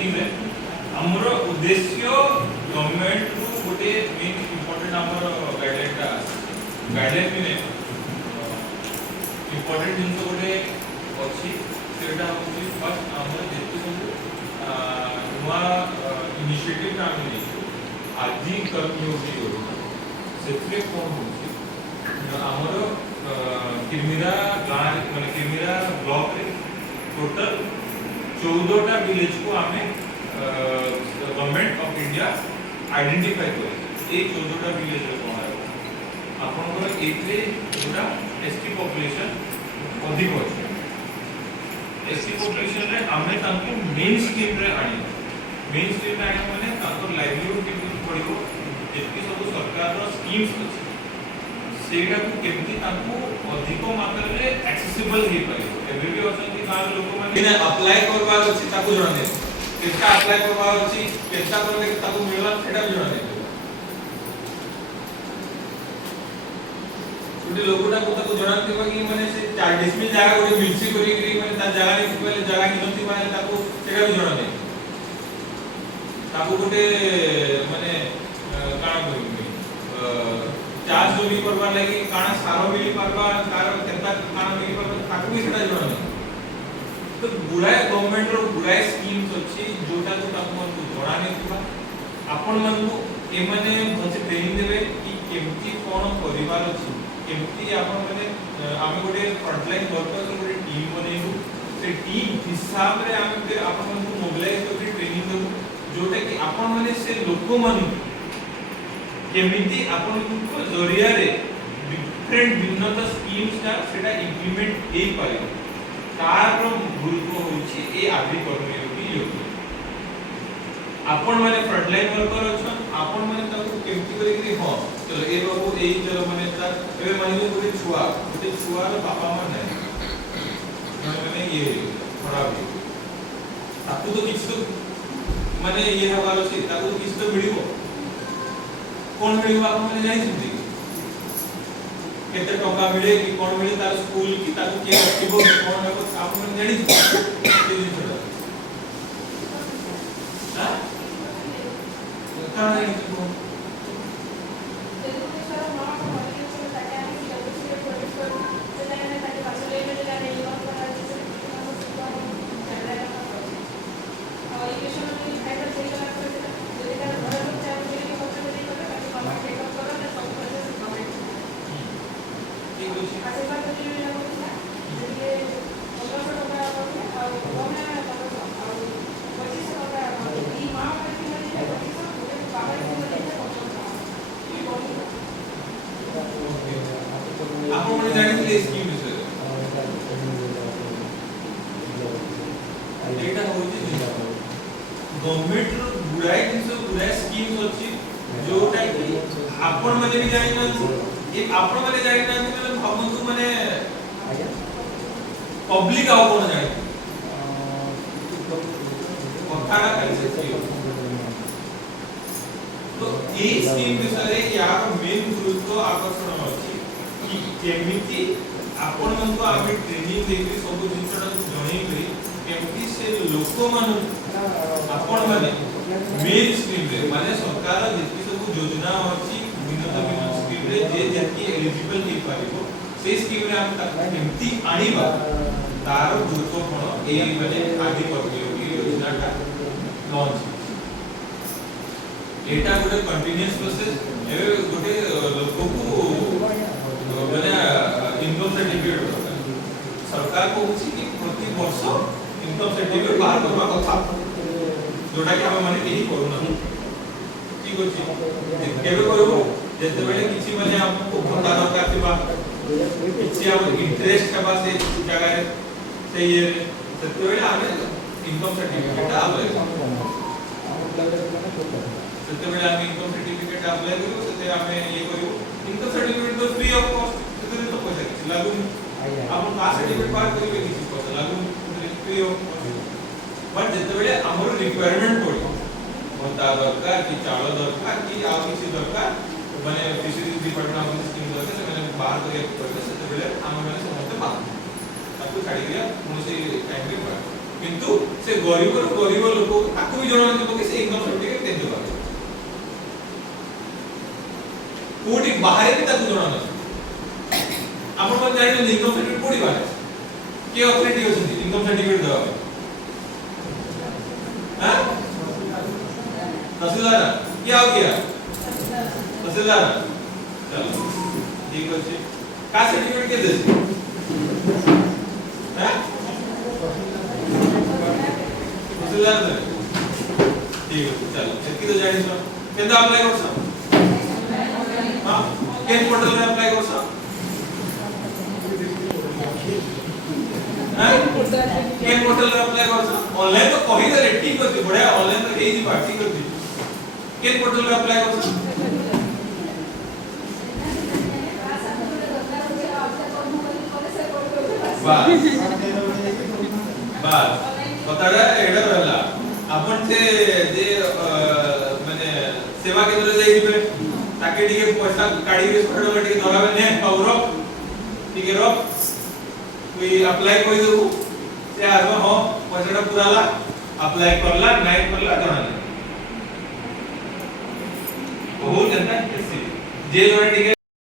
meeting रे हमर उद्देश्य गवर्नमेंट को गोटे मेन इंपोर्टेंट हमर गाइडलाइन में इंपोर्टेंट जिंस गोटे अछि सेटा होची फर्स्ट हमर जेति सब नुवा इनिशिएटिव ना मिली आजी कर्मयोगी योजना सेत्रे कोन होची हमर किरमिरा गाँ माने किरमिरा ब्लॉक रे टोटल 14टा विलेज को आमे गवर्नमेंट ऑफ इंडिया आइडेंटिफाई करे ए 14टा विलेज रे कोन है आपनकर एथे जोटा एसटी पॉपुलेशन अधिक अछि एसटी पॉपुलेशन रे आमे तांको मेन स्ट्रीम रे आनी माने तांको लाइवलीहुड के पड़िबो जेति सब सरकार रो स्कीम्स अछि सेटा को केमती तांको अधिक मात्रा रे एक्सेसिबल हे पाइबो एबे भी अछंती गाम लोक माने ने अप्लाई करबार अछि ताको जणा नै केटा अप्लाई करबार अछि केटा करले ताको मिलला सेटा भी जणा नै छोटी लोकटा को ताको जणा देबा कि माने से 4 डिसमिल जागा गोटे मिलसी करी करी माने ता जागा नै पहिले जागा किनती माने ताको सेटा भी जणा नै ताको गोटे माने काना करिबे चार्ज जोनी करबा लागि काना सारो मिली परबा कार केता काना मिली परबा ताकू भी सेटा जणा नै तो गुडाय गवर्नमेंट रो गुडाय स्कीम्स अछि जोटा को ताकू मन को जणा नै थिबा आपण मन को ए माने भसे ट्रेनिंग देबे कि केमती कोन परिवार अछि केमती आपण माने आमे गोटे फ्रंटलाइन वर्कर्स गोटे टीम बनेबु से टीम हिसाब रे आमे फिर आपण मन को मोबिलाइज करके ट्रेनिंग देबु जोटा कि आपण माने से लोक मन केमिति आपण को जरिया रे डिफरेंट भिन्नता स्कीम्स का सेटा इंप्लीमेंट हे पाए कार गुरुत्व होची ए आदि कर्मयोगी योजना आपण माने फ्रंटलाइन वर्कर अछन आपण माने ताको केमिति करे कि हां चलो ए बाबू ए चलो माने ता ए माने गोटे छुआ रो बापा मा नै माने ये खराब है ताको तो किछ तो माने ये हवालो से ताको किछ तो मिलिबो कोन मिलिबो आपण माने जानि छथि केते टका मिले कि कोन मिले तार स्कूल कि ताको के रखिबो कोन हेबो आपण माने जानि छथि से दिन छडा हां काहे को गवर्नमेंट रो गुडाय स्कीम्स अछि जोटा कि आपण माने भी जानि ना ए आपण माने जानि ना मतलब भाबंतु माने पब्लिक आउ कोन जानि कथाडा खाली से तो ए स्कीम विषय यार मेन गुरुत्व आकर्षण अछि कि केमिति आपण मन को आबे ट्रेनिंग देके सब जिंसटा जणै करी केमिति से लोक मन आपण माने मेन स्कीम रे माने सरकार जेति सब योजना अछि विनोद स्कीम रे जे जेति एलिजिबल हे पारिबो से स्कीम रे हम केमती आनिबा तार गुरुत्व कोन ए माने आदि कर्मयोगी योजना का लॉन्च एटा गोटे कंटीन्यूअस प्रोसेस ए गोटे लोक को माने इनकम सर्टिफिकेट सरकार को होछि कि प्रति वर्ष इनकम सर्टिफिकेट बाहर करबा कथा जोटा कि हम माने केही करू ना ठीक अछि केबे करबो जते बेले किछि माने हमको भत्ता दरकार थिबा किछि हम इंटरेस्ट का से जगह रे से ये तते बेले हमें इनकम सर्टिफिकेट अप्लाई तते बेले हम इनकम सर्टिफिकेट अप्लाई करू तते हमें ये करू इनकम सर्टिफिकेट तो फ्री ऑफ कॉस्ट तते तो पैसा किछि लागू हम का सर्टिफिकेट पार करिवे किछि पैसा लागू फ्री ऑफ बट जते बेले हमर रिक्वायरमेंट पड़ी भत्ता दरकार कि चावल दरकार कि आ किसी दरकार माने फिशरीज डिपार्टमेंट ऑफ स्कीम दरकार से मैंने बाहर करिया पड़े से बेले हम माने समस्त बात ताकू छाड़ी दिया उनसे टाइम पे पड़ा किंतु से गरीब लोक ताकू भी जणा नथिबो कि से इनकम सर्टिफिकेट केते बारे कोठी बाहर भी ताकू जणा नथि आपण मन जानि इनकम सर्टिफिकेट कोठी बारे के अथॉरिटी होछि इनकम सर्टिफिकेट दवा हां तहसीलदार क्या हो गया तहसीलदार चलो ठीक अछि का सर्टिफिकेट के दे हां तहसीलदार दे ठीक है चलो एतकी तो जानि छ केदा अप्लाई करछ हां केन पोर्टल में अप्लाई करछ हां केन पोर्टल में अप्लाई करछ ऑनलाइन तो कहि दे ठीक अछि बढ़िया ऑनलाइन तो हेई जी बात ठीक अछि केन पोर्टल में अप्लाई करछ बस बस बताडा एडा रहला आपण से जे माने सेवा केंद्र जाईबे ताके टिके पैसा काढी के छोटा टिके धराबे ने पाउरो टिके रो कोई अप्लाई कोई दो से आरो हो पैसाटा पुराला अप्लाई करला नहीं करला जणा नहीं बहुत जनता जे जोड़े टिके